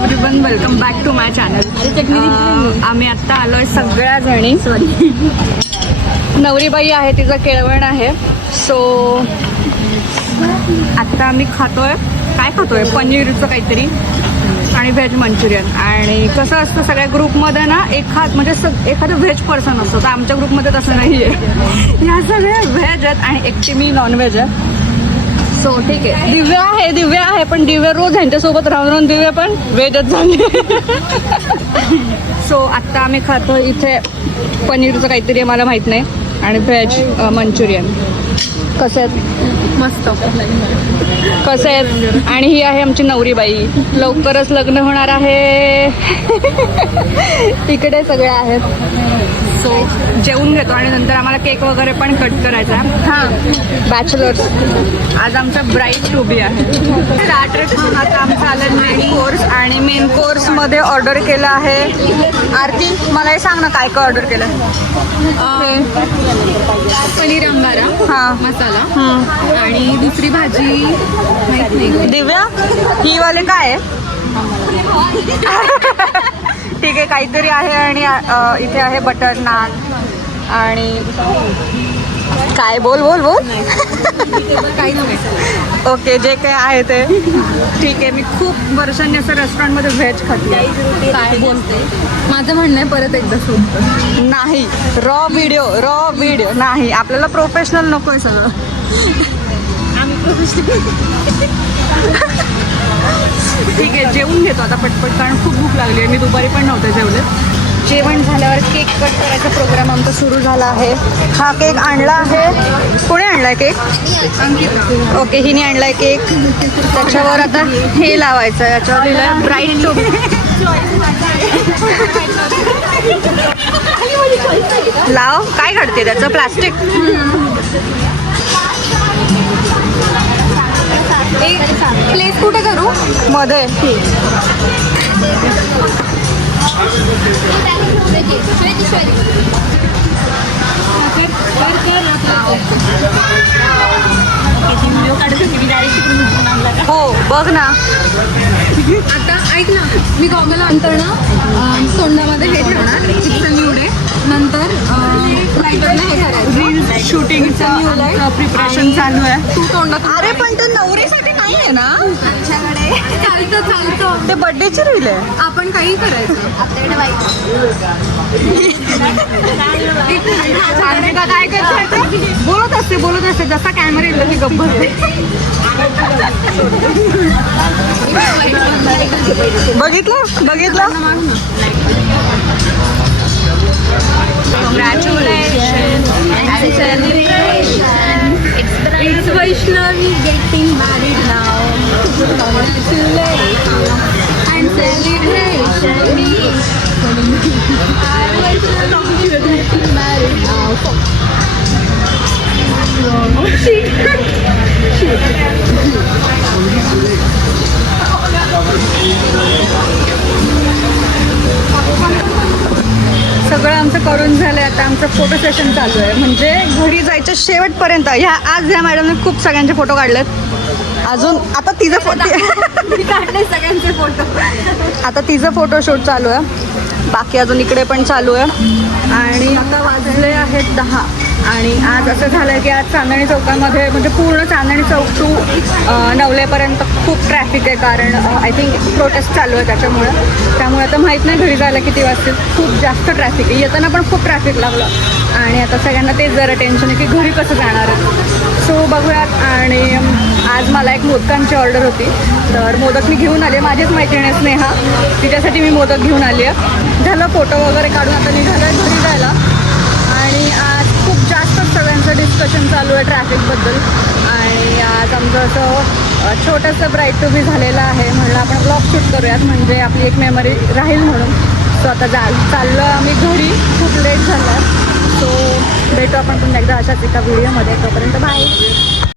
Everyone, welcome back to my channel. आम्ही आत्ता आलोय सगळ्या जणी. नवरीबाई आहे, तिचं केळवण आहे. सो आत्ता आम्ही खातोय, काय खातोय, पनीरचं काहीतरी आणि व्हेज मंचुरियन. आणि कसं असतं सगळ्या ग्रुपमध्ये ना एखादं व्हेज पर्सन असतं, तर आमच्या ग्रुपमध्ये तसं नाही आहे. या सगळ्या व्हेज आहेत आणि एकटी मी नॉनव्हेज आहे. सो ठीक आहे. दिव्या आहे पण दिव्या रोज ह्यांच्यासोबत राहून दिव्या पण व्हेजच झाली. सो आत्ता आम्ही खातो इथे पनीरचं काहीतरी, मला माहीत नाही, आणि व्हेज मंचुरियन. कसं आहेत? मस्त. कसं आहेत? आणि ही आहे आमची नवरीबाई, लवकरच लग्न होणार आहे. इकडे सगळे आहेत. सो जेवून घेतो आणि नंतर आम्हाला केक वगैरे पण कट करायचा आहे. हां, बॅचलर्स. आज आमचा ब्राईड टू बी आहे. स्टार्टर खाऊन आता आमचं आलं मेन कोर्स, आणि मेन कोर्समध्ये ऑर्डर केलं आहे. आरती, मला हे सांग ना काय काय ऑर्डर केलं. पनीर अंगारा, हां, मसाला आणि दुसरी भाजी माहित नाही. दिव्या, ही वाले काय आहे? ठीक आहे, काहीतरी आहे. आणि इथे आहे बटर नान आणि काय, बोल बोल बोल. काही नाही. ओके, जे काय आहे ते ठीक आहे. मी खूप वर्षांनी असं रेस्टॉरंटमध्ये व्हेज खाते. काय बोलते, माझं म्हणणं आहे परत एकदा शूट नाही, रॉ व्हिडिओ नाही, आपल्याला प्रोफेशनल नको आहे सगळं. आम्ही प्रोफेशनल. ठीक आहे, जेवून घेतो आता पटपट, कारण खूप भूक लागली आहे. मी दुपारी पण नव्हते जेवले. जेवण झाल्यावर केक कट करायचा प्रोग्राम आमचा सुरू झाला आहे. हा केक आणला आहे, कोणी आणलाय केक? अंकिता. ओके, हिने आणलाय केक. त्याच्यावर आता हे लावायचं, याच्यावर लिहिलंय ब्राईड टू. लाव, काय काढते त्याचं, प्लास्टिक? प्लेस कुठे करू? मध्ये. हो, बघ ना. आता ऐक ना, मी गॉगल नंतर ना तोंडामध्ये हे ठेवणार, चिकन निवडे, नंतर लाईटरला हे करायचं, शूटिंगचं प्रिपरेशन चालू आहे. तू तोंडात. अरे पण ते नवरीसाठी नाही आहे ना, चालतं. ते बर्थडेची रील आहे. आपण काही करायचं. काय करते, बोलत असते जसा कॅमेरा येतो की गप्प बसते. बघितलं. It's Vaishnavi getting married now. Congratulations and celebration. Vaishnavi getting married now. सगळं आमचं करून झालंय. आता आमचं फोटो सेशन चालू आहे, म्हणजे घरी जायचं शेवटपर्यंत. आज ह्या मॅडमने खूप सगळ्यांचे फोटो काढलेत. अजून आता तिचं काढले सगळ्यांचे फोटो. आता तिचं फोटोशूट चालू आहे, बाकी अजून इकडे पण चालू आहे. आणि आता वाजले आहेत 10. आणि आज असं झालं की आज चांदणी चौकामध्ये, म्हणजे पूर्ण चांदणी चौक टू नवलेपर्यंत खूप ट्रॅफिक आहे, कारण आय थिंक प्रोटेस्ट चालू आहे त्यामुळे आता माहीत नाही घरी जायला किती वाजतील. खूप जास्त ट्रॅफिक आहे, येताना पण खूप ट्रॅफिक लागलं. आणि आता सगळ्यांना तेच जरा टेन्शन आहे की घरी कसं जाणार आहे. सो बघूयात. आणि आज मला एक मोदकांची ऑर्डर होती, तर मोदक मी घेऊन आले. माझीच मैत्रिणी स्नेहा, तिच्यासाठी मी मोदक घेऊन आली आहे. झालं फोटो वगैरे काढून आता निघालं आहे घरी जायला. आणि आज खूप जास्त सगळ्यांचं डिस्कशन चालू आहे ट्रॅफिकबद्दल. आणि आज आमचं असं छोटंसं ब्राईड टू बी झालेलं आहे. म्हणलं आपण ब्लॉग शूट करूयात, म्हणजे आपली एक मेमरी राहील म्हणून. सो आता चाललो आम्ही घरी, खूप लेट झाला. सो भेटू आपण पुन्हा एकदा अशाच एका व्हिडिओमध्ये. तोपर्यंत बाय.